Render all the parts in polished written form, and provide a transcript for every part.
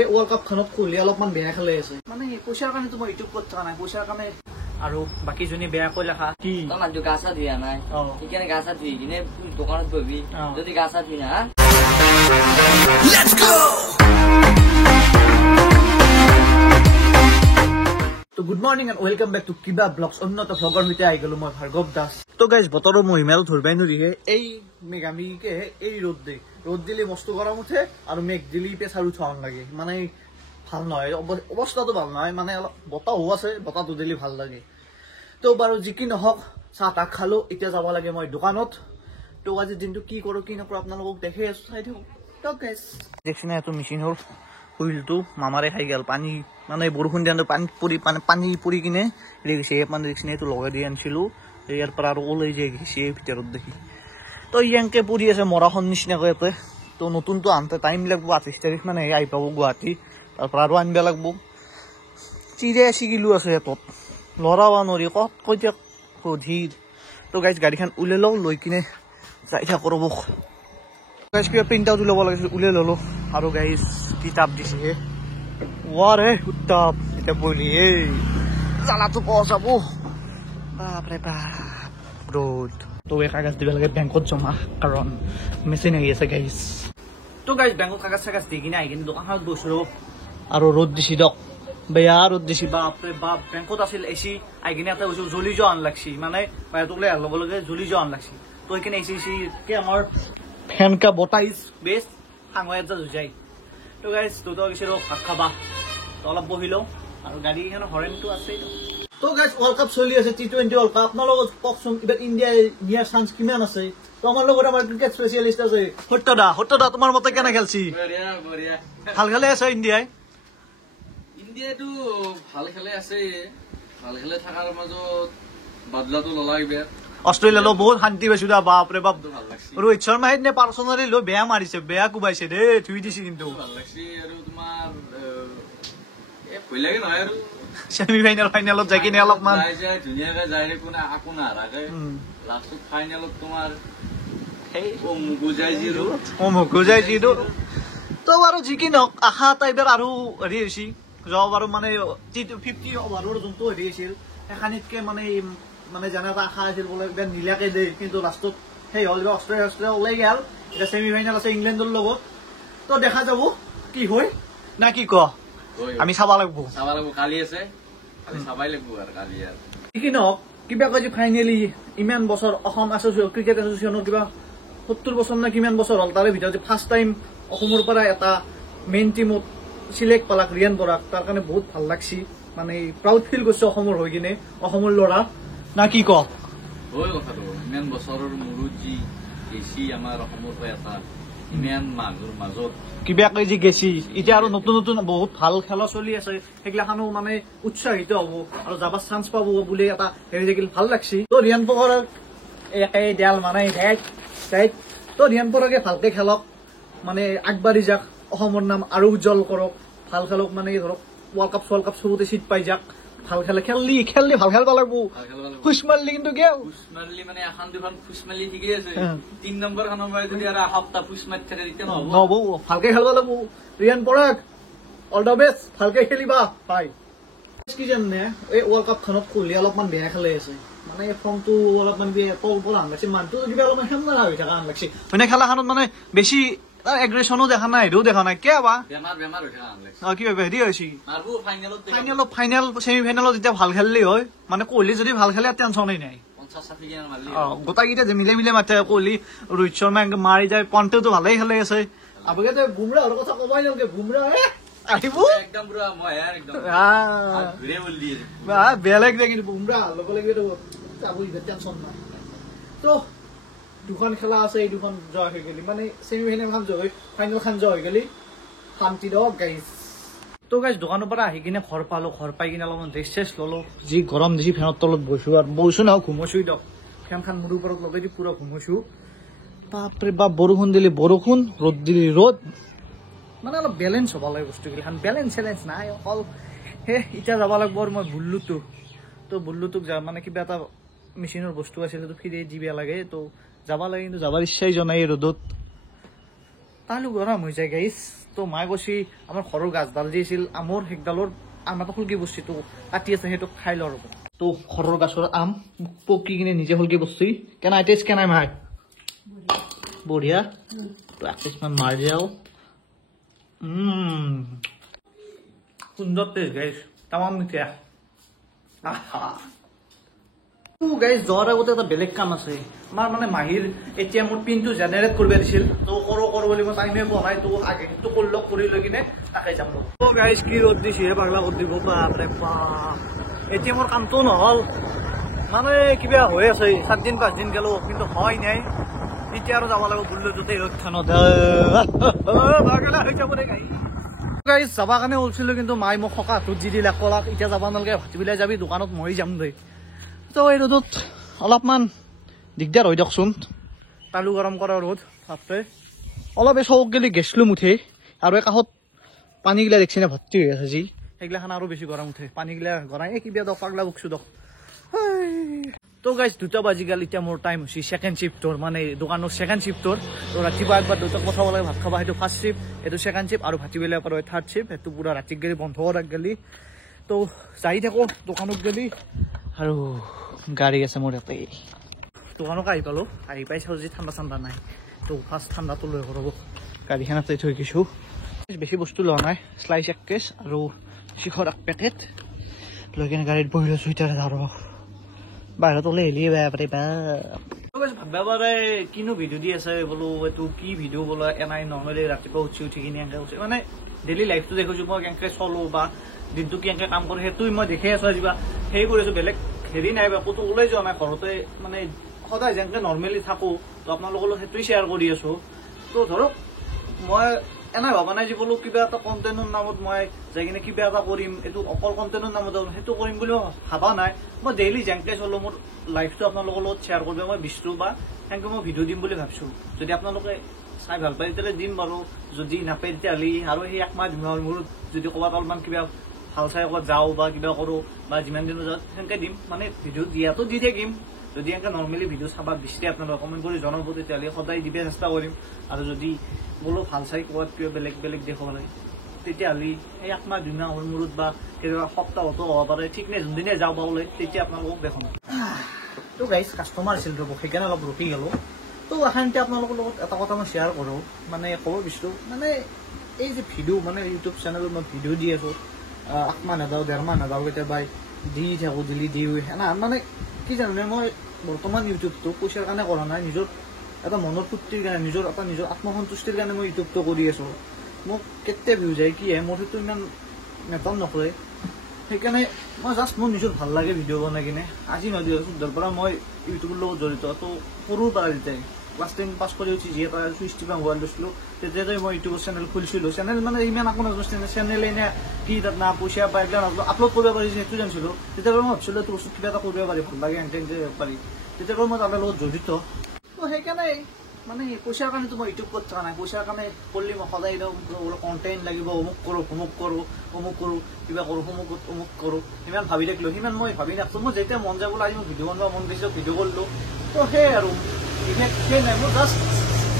এই world cup খনত কোহলি অলপমান বেয়া খেলি আছে মানে পইচাৰ কাৰণে মই ইউটিউব কৰি থকা নাই পইচাৰ কাৰণে আৰু বাকী জনী বেয়া কৈ লেখা কি তই মানুহ গা চা ধুই নাই সেইকাৰণে গা চা ধুই কিনে দোকানত বহিবি যদি গা চা ধুই না তো good morning and welcome back to কিবা ব্লগছ অন্যত ভ্লগৰ সৈতে আহি গলো মই ভাৰ্গৱ দাস তো গাইজ বতৰৰ মহিমাটো ধৰিবাই নৰিহে এই মেঘামিকে এই ৰ'দ দিলে মস্ত গৰম উঠে আৰু মেঘ দিলে প্ৰেছাৰ উঠাব লাগে মানে ভাল নহয় অৱস্থাটো ভাল নহয় মানে অলপ বতাহো আছে বতাহটো দিলে ভাল লাগে তো বাৰু যি কি নহওক চাহ তাহ খালো এতিয়া যাব লাগে মই দোকানত তো আজিৰ দিনটো কি কৰো কি নকৰো আপোনালোকক দেখাই আছো চাই থাকক তো গাইজ দেখছি না এইটো মেচিনৰ হুইলটো মামাৰে খাই গেল পানী মানে বৰষুণ দিয়াৰ পানী পৰি কিনে ৰে গৈছে মানে দেখছি এইটো লগাই দি আনিছিলো ইয়াৰ পৰা আৰু ওলাই যাই গৈছে ভিতৰত দেখি তো ইয়াংকে পৰি আছে মৰাখন নিচিনাকৈ ইয়াতে তো নতুনটো আনতে টাইম লাগব 28 তাৰিখ মানে আহি পাব গুৱাহাটী তাৰ পৰা আৰু আনিব লাগব চিৰে চিগিলো আছে ইয়াত লৰাব নৰি কতিয়া ধীৰ তো গাইজ গাড়ীখন উলাই লওঁ লৈ কিনে যাই থাকো ৰ'ব গাইজ কিবা প্ৰিণ্ট আউট ওলাব লাগিছিল উলাই ললো আৰু গাইজ কিতাপ দিছে ৱাৰে উত্তাপ এতিয়া বলি এই জ্বালাটো পোৱা যাব বাপৰে বাপ ৰ'দ তো এই কাগজ দিব লাগে বেংকত জমা কাৰণ মেচিন আহি আছে গাইজ তো গাইজ বেংকত কাগজ চাগজ দি কিনে আহি কিনে দোকানখনত বহিছো আৰু ৰ'দ দিছি দক বেয়া ৰ'দ দিছি বাপৰে বাপ বেংকত আছিল এচি আহি কিনে এটা বস্তু জ্বলি যোৱা আন লাগছি মানে বাহিৰটোক লৈ ল'ব লাগে জ্বলি যোৱা আন লাগছি তো এইখিনি এচি কে আমাৰ ফেন কা বতাহ ইজ বেষ্ট সাঙুৱাই এটা যায় তো গাইজ তোতো কিছু ভাত খাবা তো অলপ বহি লওঁ আৰু গাড়ীখনৰ হৰেণটো আছেই তো গাইজ ৱৰ্ল্ড কাপ চলি আছে T20 ৱৰ্ল্ড কাপ আপোনাৰ লগত কওকচোন এইবাৰ ইণ্ডিয়াই নিয়াৰ চান্স কিমান আছে তো আমাৰ লগত আমাৰ ক্ৰিকেট স্পেচিয়েলিষ্ট আছে সত্যদা তোমাৰ মতে কেনে খেলছি ভাল খেলে আছে ইণ্ডিয়াটো ভাল খেলে আছে ভাল খেলে থকাৰ মাজত বাদলাটো ললাইবে অষ্ট্ৰেলিয়ালৈ বহুত শান্তি পাইছো দা বাপৰে বাপ ৰোহিত শৰ্মা সেইদিনা পাৰ্চনেলি লৈ বেয়া মাৰিছে বেয়া কোবাইছে দেই থুই দিছে কিন্তু ভাল লাগছে আৰু তোমাৰ ভয় লাগে নহয় আৰু ছেমি ফাইনেলত যাই কিনে অলপমান ধুনীয়াকে যায় কোনে আকো নাৰাখে লাষ্টত ফাইনেলত তোমাৰ মুগুজাই যিটো তো বাৰু যি কি নহওক আশা এটা এইবাৰ আৰু হেৰি হৈছে যোৱা বাৰু মানে 50 অভাৰৰ যোনটো হেৰি আছিল সেইখানিতকে মানে জানা এটা আশা আছিল বোলে এইবাৰ নীলাকে দেই কিন্তু লাষ্টত সেই হ'ল এইবাৰ অষ্ট্ৰেলিয়া ওলাই গেল এতিয়া ছেমি ফাইনেল আছে ইংলেণ্ডৰ লগত তো দেখা যাব কি হয় না কি ক আমি চাব লাগব কালি আছে কালি চাবাই লাগব আৰু কালি আৰু কি নহওক কিবা কয় যে ফাইনেলি ইমান বছৰ অসম ক্ৰিকেট এছ'চিয়েশ্যনৰ কিবা 70 বছৰ না কিমান বছৰ হ'ল তাৰে ভিতৰত ফাৰ্ষ্ট টাইম অসমৰ পৰা এটা মেইন টিমত চিলেক্ট পালাক ৰিয়ান পৰাক তাৰ কাৰণে বহুত ভাল লাগছি মানে প্ৰাউড ফিল কৰিছে অসমৰ হৈ কিনে অসমৰ ল'ৰা না কি ক হয় কথাটো ইমান বছৰৰ মূৰত যি গেছি আমাৰ অসমৰ পৰা এটা ইমান মানুহৰ মাজত কিবা কৈ যি গেছি এতিয়া আৰু নতুন নতুন বহুত ভাল খেলা চলি আছে সেইগিলাখানো মানে উৎসাহিত হ'ব আৰু যাবা চান্স পাব বুলি এটা হেৰি থাকিল ভাল লাগছি তো ৰিয়ান পৰাক একে দেয়াল মানে তো ৰিয়ান পৰাকে ভালকে খেলক মানে আগবাঢ়ি যাক অসমৰ নাম আৰু উজ্জ্বল কৰক ভাল খেলক মানে ধৰক ৱৰ্ল্ড কাপ চবতে চিট পাই যাক ভাল খেললি ভাল খেলবা লাগবো খুশ মাৰলি কিন্তু মানে এখন দুখন খুশ মাৰলি ঠিকেই আছে 3 নম্বৰ খানৰ পৰা যদি আৰু সপ্তাহ খুশ মাৰি থাকে তেতিয়া নহব ভালকে খেলবা লাগবো Riyan Parag all the best ভালকে খেলিবা বাই কি জানে এই ৱৰ্ল্ড কাপ খনত কোহলি অলপমান বেয়া খেলি আছে মানে ফৰ্মটো অলপমান তল আন লাগছে মানুহটো কিবা অলপমান হেমলা হৈ থকা আন লাগছে মানে খেলাখনত মানে বেছি এগ্ৰেছনো দেখা নাই হেৰিও দেখা নাই কিয় বা বেমাৰ হৈ থকা আন লাগছে কি হেৰি হৈছে ফাইনেল ছেমি ফাইনেলত যেতিয়া ভাল খেললি হয় মানে কোহলি যদি ভাল খেলে টেনচনেই নাই 50-60 গেম মাৰলি গোটাকেইটা যে মিলে মাতে কোহলি ৰোহিত শৰ্মা এনেকে মাৰি যায় পণ্টেওতো ভালেই খেলি আছে আবেগেতে বুমৰাহৰ কথা কবাই নালাগে বুমৰাহ আহিব একদম পুৰা মই একদম ঘূৰে বললি বেলেগ দে কিন্তু বুমৰাহ ল'ব লাগিব টেনচন নাই তো দুখন খেলা আছে এই দুখন জয় হৈ গেলি মানে ছেমি ফাইনেল খান জয় হৈ গেলি শান্তি দক গাইজ তো গাইজ দোকানৰ পৰা আহি কিনে ঘৰ পালো ঘৰ পাই কিনে অলপমান ৰেষ্ট চেষ্ট ললো যি গৰম দিছি ফেনৰ তলত বহিছো নহয় ঘুমৈছো দিয়ক ফেনখন মূৰৰ ওপৰত লগাই দি পুৰা ঘুমৈছো বাপৰে বাপ বৰষুণ দিলি বৰষুণ ৰ'দ দিলি ৰ'দ মানে অলপ বেলেঞ্চ হ'ব লাগে বস্তুগিলাখান বেলেঞ্চ নাই অকল এতিয়া যাব লাগিব আৰু মই বুল্লুটোক যা মানে কিবা এটা মেচিনৰ বস্তু আছিল সেইটো ফিৰি দিব লাগে তো যাব লাগে কিন্তু যাবাৰ ইচ্ছাই জনাই ৰ'দত তাহলে গৰম হৈ যায় গাইজ তো মায়ে কৈছি আমাৰ ঘৰৰ গাছডাল যি আছিল আমৰ সেইডালৰ আমাৰতো শুলকি বস্তু তো কাটি আছে সেইটো খাই ল ৰ'ব তো ঘৰৰ গাছৰ আম পকি কিনে নিজে শুলকি বস্তু কেনাই টেষ্ট কেনাই মাই বঢ়িয়া তো একপিছমান মাৰি যাও সুন্দৰ টেষ্ট গাইছ তামাম মিঠা গাইজ যোৱাৰ আগতে এটা বেলেগ কাম আছে আমাৰ মানে মাহীৰ এতিয়া মোৰ পিনটো জেনেৰেট কৰিব দিছিল তো কৰো বুলি মই টাইমে পোৱা নাই তো আগে সেইটো কৰি লৈ কিনে তাকে যাম তো গাইজ কি ৰ'দ দিছে পাগলা কৰি দিব বাপৰে বাপ এতিয়া মোৰ কামটো নহ'ল মানে কিবা হৈ আছে 7 দিন 5 দিন গেলো কিন্তু হয় নাই এতিয়া আৰু যাব লাগিব বুলিলে য'তে ৰক্ষণত পাগলা হৈ যাব দে গাইজ যাবা কাৰণে ওলছিলো কিন্তু মাই মোক সকা হাতত যি দিলে কলাক এতিয়া যাব নালাগে ভাটিবিলাই যাবি দোকানত মৰি যাম দেই তো এই ৰ'দত অলপমান দিগদাৰ হৈ দিয়কচোন তালু গৰম কৰা ৰ'দ তাতে অলপ এই চৌক গেলি গেছলো মুঠে আৰু এই কাষত পানীগিলা দেখছি নে ভৰ্তি হৈ আছে যি সেইগিলাখান আৰু বেছি গৰম উঠে পানীগিলা গৰাই কিবা দক পাগলা বকছো দক তো গাইজ 2টা বাজি গেল এতিয়া মোৰ টাইম হৈছে সেকেণ্ড শিফ্টৰ মানে দোকানৰ সেকেণ্ড শিফ্টৰ তো ৰাতিপুৱা একবাৰ দুটাক পঠাব লাগে ভাত খাবা সেইটো ফাৰ্ষ্ট শিফ্ট এইটো সেকেণ্ড শিফ্ট আৰু ভাটিবেলা পৰা থাৰ্ড শিফ্ট সেইটো পুৰা ৰাতিক গেলি বন্ধ কৰাক গেলি তো যাই থাকো দোকানত গেলি আৰু গাড়ী আছে মোৰ ইয়াতে দোকানক আহি পালো আহি পাই চাওঁ যে ঠাণ্ডা নাই তো ফাৰ্ষ্ট ঠাণ্ডাটো লৈ ৰ'ব গাড়ীখন তাতে থৈ গৈছোঁ বেছি বস্তু লোৱা নাই শ্লাইচ 1 কেছ আৰু শিখৰ 1 পেকেট লৈ কিনে গাড়ীত বহি লৈছোঁ এতিয়া যাওঁ ৰ'ব বাহিৰত ওলাই আহিলি বেয়া পাৰি ভাবিবা পাৰে কিনো ভিডিঅ' দি আছে বোলো এইটো কি ভিডিঅ' বোলো এনাই নৰ্মেলি ৰাতিপুৱা উঠি কিনে এনেকৈ উঠি মানে ডেইলি লাইফটো দেখিছোঁ মই কেনেকৈ চলোঁ বা দিনটো কেনেকৈ কাম কৰোঁ সেইটো মই দেখি আছোঁ কিবা সেই কৰিছোঁ বেলেগ হেৰি নাই বা ক'তো ওলাই যোৱা নাই ঘৰতে মানে সদায় যেনেকৈ নৰ্মেলি থাকোঁ তো আপোনালোকৰ লগত সেইটোৱে শ্বেয়াৰ কৰি আছোঁ তো ধৰক মই এনে ভবা নাই যে বোলো কিবা এটা কণ্টেণ্টৰ নামত মই যাই কিনে কিবা এটা কৰিম এইটো অকল কণ্টেণ্টৰ নামত সেইটো কৰিম বুলি ভাবা নাই মই ডেইলি যেনেকৈ চলোঁ মোৰ লাইফটো আপোনালোকৰ লগত শ্বেয়াৰ কৰিব মই বিচাৰোঁ বা সেনেকৈ মই ভিডিঅ' দিম বুলি ভাবিছোঁ যদি আপোনালোকে চাই ভাল পায় তেতিয়াহ'লে দিম বাৰু যদি নাপায় তেতিয়াহ'লে আৰু সেই 1 মাহ 2 মাহৰ মূৰত যদি ক'ৰবাত অলপমান কিবা ভাল চাই ক'ৰবাত যাওঁ বা কিবা কৰোঁ বা যিমান দিনৰ যাওঁ সেনেকৈ দিম মানে ভিডিঅ' দিয়াটো দি থাকিম যদি এনেকৈ নৰ্মেলি ভিডিঅ' চাব বিচাৰে আপোনালোকে কমেণ্ট কৰি জনাব তেতিয়াহ'লে সদায় দিব চেষ্টা কৰিম আৰু যদি বোলো ভাল চাই ক'ৰবাত কিবা বেলেগ দেখুৱাব লাগে তেতিয়াহ'লে সেই 1 মাহ 2 মাহৰ মূৰত বা কেতিয়াবা সপ্তাহতো হ'ব পাৰে ঠিক নাই যোনদিনে যাওঁ পাবলৈ তেতিয়া আপোনালোকক দেখুৱাম তো গাইজ কাষ্টমাৰ আছিল ৰ'ব সেইকাৰণে অলপ ৰখি গ'লোঁ তো এখানতে আপোনালোকৰ লগত এটা কথা মই শ্বেয়াৰ কৰোঁ মানে ক'ব বিচাৰোঁ মানে এই যে ভিডিঅ' মানে ইউটিউব চেনেলত মই ভিডিঅ' দি আছোঁ 1 মাহ নাযাওঁ 1.5 মাহ নাযাওঁ কেতিয়াবা দি থাকোঁ দি সেনা মানে কি জানে মই বৰ্তমান ইউটিউবটো পইচাৰ কাৰণে কৰা নাই নিজৰ এটা মনৰ ফূৰ্তিৰ কাৰণে নিজৰ আত্মসন্তুষ্টিৰ কাৰণে মই ইউটিউবটো কৰি আছোঁ মোক কেতিয়া ভিউ যায় কি মোৰ সেইটো ইমান মেটাৰ নকৰে সেইকাৰণে মই জাষ্ট মোৰ নিজৰ ভাল লাগে ভিডিঅ' বনাই কিনে আজি নহয় 2014 পৰা মই ইউটিউবৰ লগত জড়িত তো সৰুৰ পৰা যেতিয়াই ক্লাছ 10 পাছ কৰি উঠি যিহেতু চুইচ টিপা মোবাইল লৈছিলোঁ তেতিয়াই মই ইউটিউবৰ চেনেল খুলিছিলোঁ চেনেল মানে ইমান একো নাজানো চেনেল এনে কি তাত না পইচা পাই এইবিলাক আপলোড কৰিব পাৰিছে সেইটো জানিছিলোঁ তেতিয়াৰ পৰা মই ভাবিছিলোঁ এইটো বস্তু কিবা এটা কৰিব পাৰি ভাল লাগে এণ্টাৰটেইন পাৰি তেতিয়াৰ পৰা মই তাৰ লগত জড়িত তো সেইকাৰণে মানে পইচাৰ কাৰণেতো মই ইউটিউব কৰি থকা নাই পইচাৰ কাৰণে কৰিলে মই সদায় কণ্টেণ্ট লাগিব অমুক কৰোঁ কিবা কৰোঁ অমুক কৰোঁ সিমান ভাবি থাকিলোঁ সিমান মই ভাবি নাথাকোঁ মই যেতিয়া মন যায় বোলো আজি মই ভিডিঅ' বনোৱা মন গৈছে ভিডিঅ' কৰিলোঁ তো সেই আৰু সেই নাই মোৰ জাষ্ট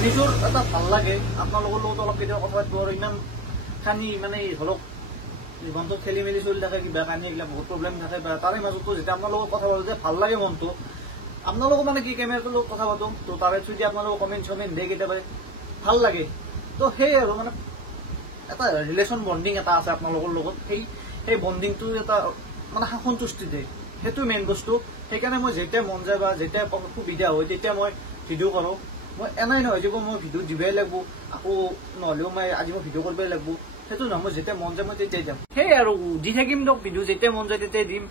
নিজৰ এটা ভাল লাগে আপোনালোকৰ লগত অলপ কেতিয়াবা কথা পাতিব আৰু ইমান খানি মানে ধৰক জীৱনটো খেলি মেলি চলি থাকে কিবা কানি এইবিলাক বহুত প্ৰব্লেম থাকে বা তাৰে মাজতো যেতিয়া আপোনালোকৰ কথা পাতোঁ যে ভাল লাগে মনটো আপোনালোকক মানে কি কেমেৰাটোৰ লগত কথা পাতোঁ তো তাৰে থ্ৰুদি আপোনালোকক কমেণ্ট দিয়ে কেতিয়াবা ভাল লাগে তো সেই আৰু মানে এটা ৰিলেশ্যন বণ্ডিং এটা আছে আপোনালোকৰ লগত সেই বণ্ডিংটো এটা মানে সন্তুষ্টি দিয়ে সেইটো মেইন বস্তু সেইকাৰণে মই যেতিয়া মন যায় বা যেতিয়া সুবিধা হয় তেতিয়া মই ভিডিঅ' কৰোঁ মই এনেই নহয় যে মই ভিডিঅ' দিবই লাগিব আকৌ নহ'লেও মই আজি মই ভিডিঅ' কৰিবই লাগিব সেইটো নহয় মই যেতিয়া মন যায় মই তেতিয়াই যাম সেই আৰু দি থাকিম দিয়ক ভিডিঅ' যেতিয়া মন যায় তেতিয়াই দিম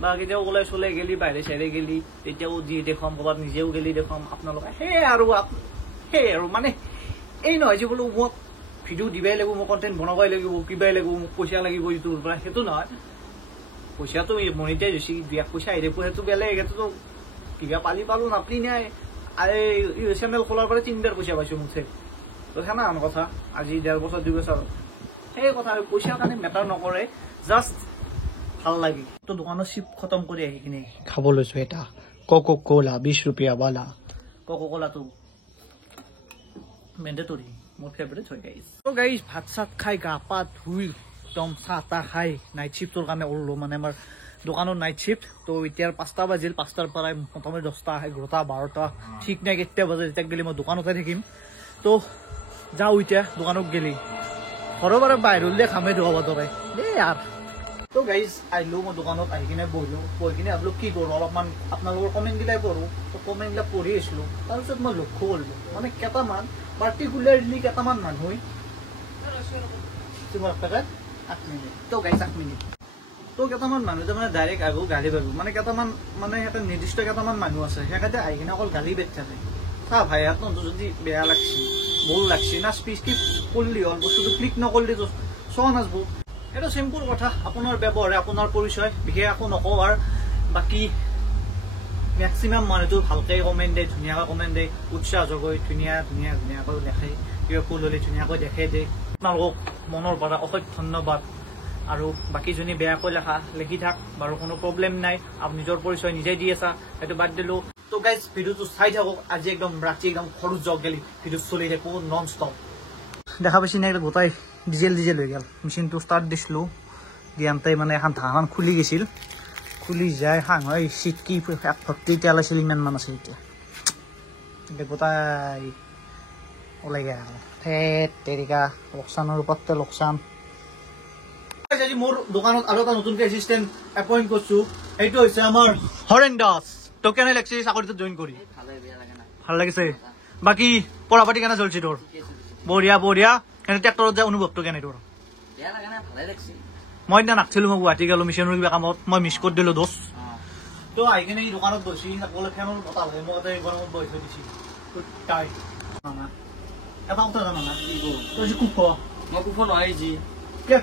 বা কেতিয়াও ওলাই চলাই গেলি বাহিৰে চাইৰে গেলি তেতিয়াও দি দেখুৱাম ক'ৰবাত নিজেও গেলি দেখুৱাম আপোনালোকে সেই আৰু মানে এই নহয় যে বোলো মোক ভিডিঅ' দিবই লাগিব মোক কণ্টেণ্ট বনাবই লাগিব কিবাই লাগিব মোক পইচা লাগিব ইউটিউবৰ পৰা সেইটো নহয় পইচাটো মনিটাইজ হৈছে 2 পইচা আহি দেখোঁ সেইটো বেলেগ সেইটোতো কিবা পালোঁ নাপালি নাই চেনেল খোলাৰ পৰা 3বাৰ পইচা পাইছোঁ মুঠে তো সেনা কথা আজি 1.5 বছৰ 2 বছৰ সেই কথা পইচাৰ কাৰণে মেটাৰ নকৰে জাষ্ট ভাল লাগে তো দোকানৰ চিপ খতম কৰি আহি কিনে খাব লৈছোঁ এটা কোকো-কোলা 20 रुपया वाला কোকো-কোলাটো মেণ্ডেটৰী মোৰ ফেভাৰিট হয় গাইজ তো গাইজ ভাত চাত খাই গা পা ধুই একদম চাহ তাহ খাই নাইট শ্বিফ্টৰ কাৰণে ওলালো মানে আমাৰ দোকানৰ নাইট শ্বিফ্ট তো এতিয়াৰ 5টা বাজিল 5টাৰ পৰাই মোটামুটি 10টা 11টা 12টা ঠিক নাই কেতিয়া বাজে যেতিয়া গেলি মই দোকানতে থাকিম তো যাওঁ এতিয়া দোকানত গেলি ঘৰৰ পৰা বাহিৰলৈ খামে ধোৱাব দৰে দেই ইয়াৰ তো গাইজ আহিলো মই দোকানত আহি কিনে বহিলো বহি কিনে ভাবিলো কি কৰোঁ অলপমান আপোনালোকৰ কমেণ্টবিলাক পঢ়োঁ তো কমেণ্টবিলাক পঢ়ি আছিলোঁ তাৰপিছত মই লক্ষ্য কৰিলোঁ মানে কেইটামান পাৰ্টিকুলাৰলি কেইটামান মানুহ তো গাইজ 8 মিনিট তো কেইটামান মানুহ যে মানে ডাইৰেক্ট আগো গালি পাব মানে কেইটামান মানে সিহঁতে নিৰ্দিষ্ট কেইটামান মানুহ আছে সিহঁতে আহি কিনে অকল গালি বেট থাকে চা ভাই আপোনাক যদি বেয়া লাগছি বৰ লাগছি না স্পীচ কি কৰিলি হ'ল বস্তুটো ক্লিক নকৰিলি চোৱা নাযাব এটা চিম্পুল কথা আপোনাৰ ব্যৱহাৰে আপোনাৰ পৰিচয় বিশেষ একো নকওঁ আৰু বাকী মেক্সিমাম মানুহটো ভালকৈ কমেণ্ট দিয়ে ধুনীয়াকৈ কমেণ্ট দিয়ে উৎসাহজকৈ ধুনীয়াকৈ দেখায় কিবা ফুল হ'লে ধুনীয়াকৈ দেখাই দিয়ে আপোনালোকক মনৰ পৰা অশেষ ধন্যবাদ আৰু বাকী যোনে বেয়াকৈ লিখি থাক বাৰু কোনো প্ৰব্লেম নাই আপুনি নিজৰ পৰিচয় নিজে দি আছা সেইটো বাদ দিলোঁ তো গাইজ ভিডিঅ'টো চাই থাকক আজি একদম ৰাতি একদম খৰচ যাওক গেলি ভিডিঅ' চলি থাকো নন ষ্টপ দেখা পাইছি না গোটাই ডিজেল হৈ গেল মেচিনটো ষ্টাৰ্ট দিছিলোঁ দিয়ান্তে মানে এখন ঢাকন খুলি গৈছিল খুলি যায় হাং হয় চিটকি এক ভৰ্তি তেল আছিল ইমানমান আছে এতিয়া গোটাই ওলাই গেল ফেট তেৰিকা লোকচানৰ ওপৰতে লোকচান আজি মোৰ দোকানত আৰু এটা নতুনকৈ এছিষ্টেণ্ট এপইণ্ট কৰিছোঁ সেইটো হৈছে আমাৰ হৰেণ দাস তো কেনে লাগছে চাকৰিটোত জইন কৰি ভাল লাগিছে বাকী পঢ়া পাতি কেনে চলিছে তোৰ বঢ়িয়া এনে ট্ৰেক্টৰত যায় অনুভৱটো কেনে তোৰ মই এতিয়া নাছিলো মই গুৱাহাটী গলো মিছনৰ কিবা কামত মই মিছ কৰি দিলো দোষ তো আহি কিনে এই দোকানত বহি সকলোৱে ফেনৰ বতাহ লাগে মই তাতে গৰমত বহি থৈ দিছি তাই এটা কথা জানা না তই যে কুফ মই কুফল নহয় যি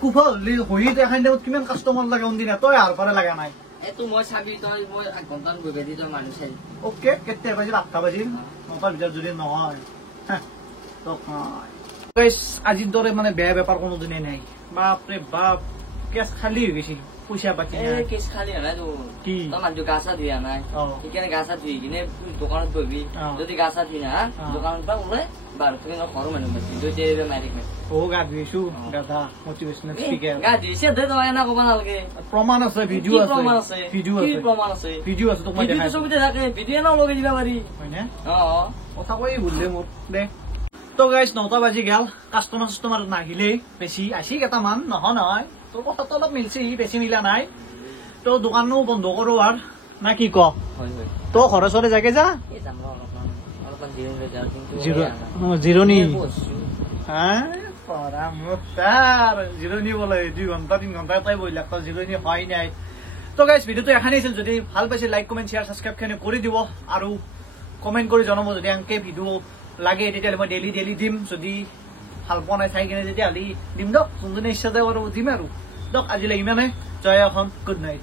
কুফ হলি হৈ দেখাই টাইমত কিমান কাষ্টমাৰ লাগে অন্দিনা তই আহাৰ পৰা লগা নাই এইটো মই চাবি তই মই 1 ঘণ্টান বহি দি তই মানুহ চাই অ'কে কেতিয়া বাজিল 8টা বাজিল 9টাৰ ভিতৰত যদি নহয় আজিৰ দৰে মানে বেয়া বেপাৰ কোনো দিনে নাই বাপৰে বাপ কেছ খালী হৈ গৈছিল পইচা পাতি কেছ খালী হয় নাই কি তই মানুহটো গা চা ধুই নাই সেইকাৰণে গা চা ধুই কিনে দোকানত বহিবি যদি গা চা ধুই না দোকানৰ পৰা ওলাই বাহিৰত থাকি ঘৰৰ মানুহ মাতি দুইটা মাৰি গা ধুইছো গাধা মটিভেশ্যনেল স্পিকাৰ গা ধুইছে দে তই এনে ক'ব নালাগে প্ৰমাণ আছে ভিডিঅ' আছে ভিডিঅ' আছে তোক মই দেখাই ছবিতে থাকে ভিডিঅ' এনে লগাই দিবা পাৰি হয়নে কথা কৈ ভুললে মোৰ দে তো গাইজ 9টা বাজি গেল কাষ্টমাৰ নাহিলেই বেছি আহিছি কেইটামান নহয় তোৰ কথাটো অলপ মিলছি বেছি মিলা নাই তো দোকানো বন্ধ কৰো আৰু না কি ক তো ঘৰে চৰে যাকে যা জিৰণি জিৰণি বোলে 2 ঘণ্টা 3 ঘণ্টা তাই বহিলাক তো জিৰণি হয় নাই তো গাইজ ভিডিঅ'টো এখানেই আছিল যদি ভাল পাইছে লাইক কমেণ্ট শ্বেয়াৰ ছাবস্ক্ৰাইব খিনি কৰি দিব আৰু কমেণ্ট কৰি জনাব যদি এনেকে ভিডিঅ' লাগে তেতিয়াহ'লে মই ডেইলি দিম যদি ভাল পোৱা নাই চাই কিনে তেতিয়াহ'লে দিম দিয়ক যোনজনে ইচ্ছা যায় আৰু দিম আৰু দিয়ক আজিলৈ ইমানে জয় এখন গুড নাইট